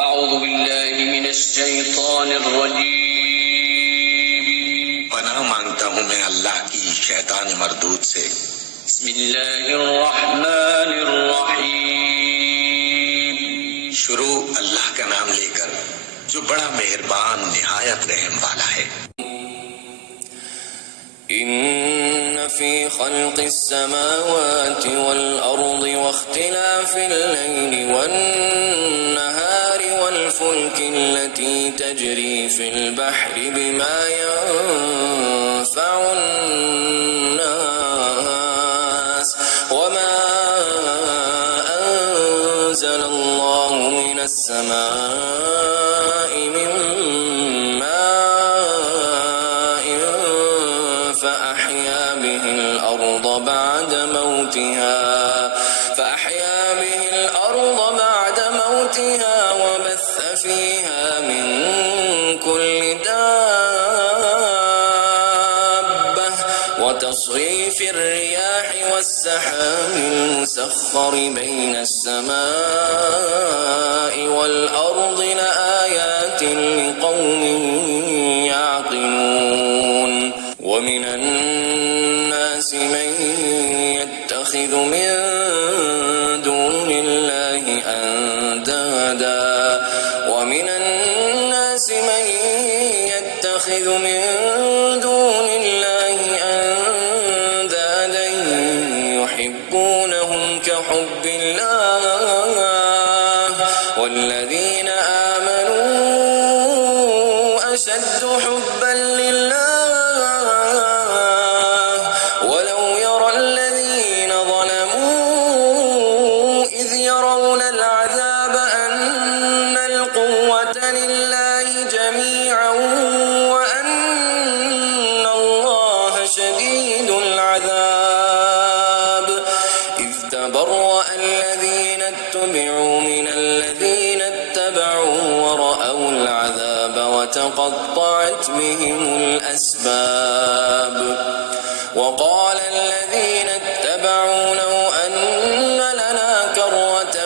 اعوذ باللہ من الشیطان الرجیم، پناہ مانگتا ہوں میں اللہ کی شیطان مردود سے۔ بسم اللہ الرحمن الرحیم، شروع اللہ کا نام لے کر جو بڑا مہربان نہایت رحم والا ہے۔ ان فی خلق السماوات والارض واختلاف الليل والنهار والفلك التي تجري في البحر بما ينفع الناس وما انزل الله من السماء من ماء فأحيا به الأرض بعد موتها وبث فيها من كل دابة وتصريف الرياح والسحاب المسخر بين السماء والأرض لآيات لقوم يعقلون ومن الناس من يتخذ من دون الله أندادا ومن الناس من يتخذ من دون الله أندادا يحبونهم كحب الله والذين آمنوا أشد حبا لله ولو يرى الذين ظلموا إذ يرون العذاب أن القوة لله جميعا وأن الله شديد العذاب إذ تبرأ الذين اتبعوا من الذين اتبعوا ورأوا العذاب وتقطعت بهم الأسباب وقال الذين اتبعوا لو أن لنا كرة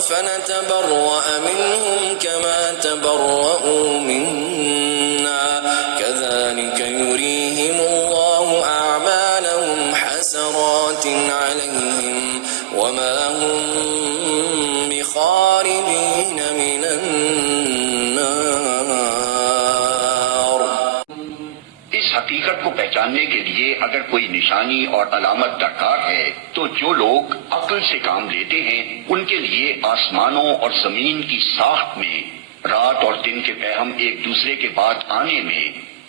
فنتبرأ منهم كما تبرأوا منا كذلك يريهم الله أعمالهم حسرات عليهم وما هم بخارجين من النار۔ اس حقیقت کو پہچاننے کے لیے اگر کوئی نشانی اور علامت درکار ہے تو جو لوگ عقل سے کام لیتے ہیں ان کے لیے آسمانوں اور زمین کی ساخت میں، رات اور دن کے پہم ایک دوسرے کے بعد آنے میں،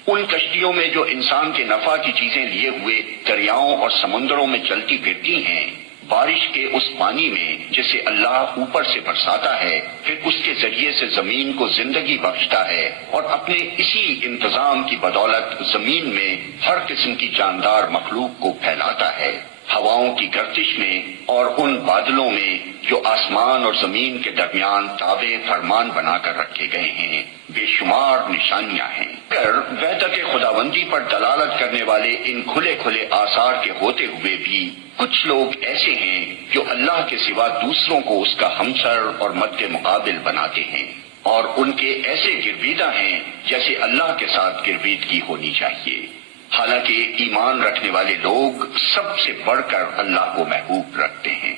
ان کشتیوں میں جو انسان کے نفع کی چیزیں لیے ہوئے دریاؤں اور سمندروں میں چلتی پھرتی ہیں، بارش کے اس پانی میں جسے اللہ اوپر سے برساتا ہے، پھر اس کے ذریعے سے زمین کو زندگی بخشتا ہے اور اپنے اسی انتظام کی بدولت زمین میں ہر قسم کی جاندار مخلوق کو پھیلاتا ہے، ہواؤں کی گردش میں اور ان بادلوں میں جو آسمان اور زمین کے درمیان تابع فرمان بنا کر رکھے گئے ہیں، بے شمار نشانیاں ہیں۔ اگر وحدت خداوندی پر دلالت کرنے والے ان کھلے کھلے آثار کے ہوتے ہوئے بھی کچھ لوگ ایسے ہیں جو اللہ کے سوا دوسروں کو اس کا ہمسر اور مد مقابل بناتے ہیں، اور ان کے ایسے گرویدہ ہیں جیسے اللہ کے ساتھ گرویدگی ہونی چاہیے، حالانکہ ایمان رکھنے والے لوگ سب سے بڑھ کر اللہ کو محبوب رکھتے ہیں۔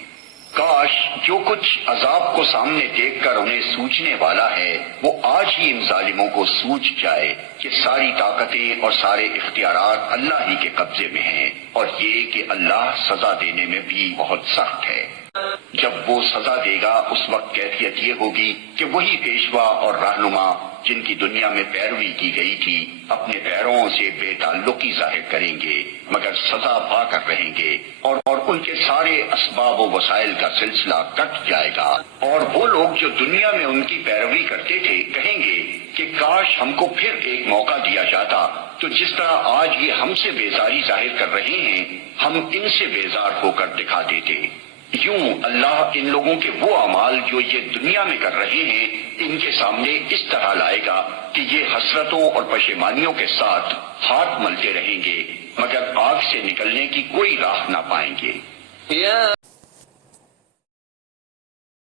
کاش جو کچھ عذاب کو سامنے دیکھ کر انہیں سوچنے والا ہے وہ آج ہی ان ظالموں کو سوچ جائے کہ ساری طاقتیں اور سارے اختیارات اللہ ہی کے قبضے میں ہیں، اور یہ کہ اللہ سزا دینے میں بھی بہت سخت ہے۔ جب وہ سزا دے گا اس وقت کیفیت یہ ہوگی کہ وہی پیشوا اور رہنما جن کی دنیا میں پیروی کی گئی تھی اپنے پیروں سے بے تعلقی ظاہر کریں گے مگر سزا پا کر رہیں گے، اور ان کے سارے اسباب و وسائل کا سلسلہ کٹ جائے گا، اور وہ لوگ جو دنیا میں ان کی پیروی کرتے تھے کہیں گے کہ کاش ہم کو پھر ایک موقع دیا جاتا تو جس طرح آج یہ ہم سے بیزاری ظاہر کر رہے ہیں ہم ان سے بیزار ہو کر دکھا دیتے۔ یوں اللہ ان لوگوں کے وہ اعمال جو یہ دنیا میں کر رہے ہیں ان کے سامنے اس طرح لائے گا کہ یہ حسرتوں اور پشیمانیوں کے ساتھ ہاتھ ملتے رہیں گے مگر آگ سے نکلنے کی کوئی راہ نہ پائیں گے۔